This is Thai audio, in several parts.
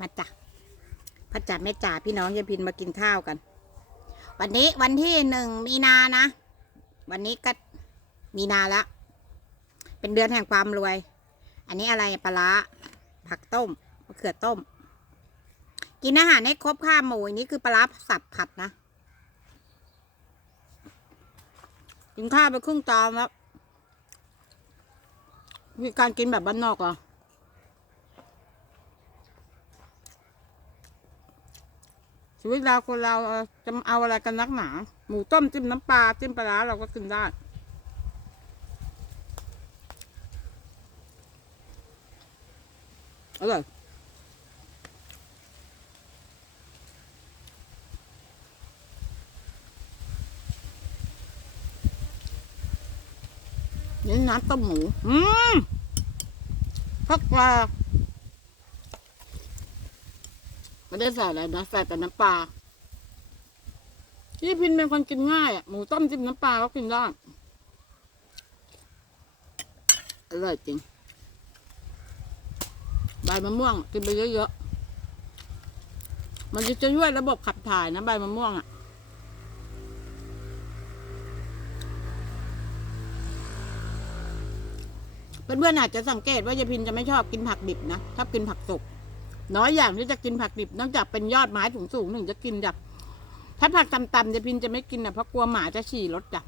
มาจ้ะพ่อจ๋าแม่จ๋าพี่น้องยายพินมากินข้าวกัน วันนี้วันที่หนึ่งมีนานะ วันนี้ก็มีนาละ เป็นเดือนแห่งความรวย อันนี้อะไรปลาร้าผักต้มมะเขือต้ม กินอาหารให้ครบข้าหมูอันนี้คือปลาร้าสับผัดนะ กินข้าวไปครึ่งจานแล้วมีการกินแบบบ้านนอกเหรอ ชีวิตเราคนเราจะเอาอะไรกันนักหนา หมูต้มจิ้มน้ำปลาจิ้มปลาร้าเราก็กินได้อร่อยนี่น้ำต้มหมู อืมพักปลา ไม่ได้ใส่อะไรนะใส่แต่น้ำปลาพี่พินเป็นคนกินง่ายอะหมูต้มจิ้มน้ำปลาก็กินได้อร่อยจริงใบมะม่วง กินไปเยอะๆมันจะช่วยระบบขับถ่ายนะใบมะม่วงอะเพื่อนๆอาจจะสังเกตว่ายายพินจะไม่ชอบกินผักดิบนะชอบกินผักสุก น้อยอย่างที่จะกินผักดิบนอกจากเป็นยอดไม้สูงหนึ่งจะกินจากถ้าผักต่ำๆจะพินจะไม่กินนะเพราะกลัวหมาจะฉี่รถจ้ะ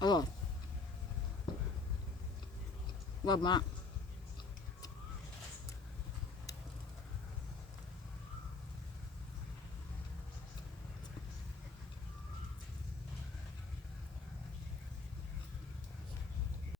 อร่อยอร่อยมาก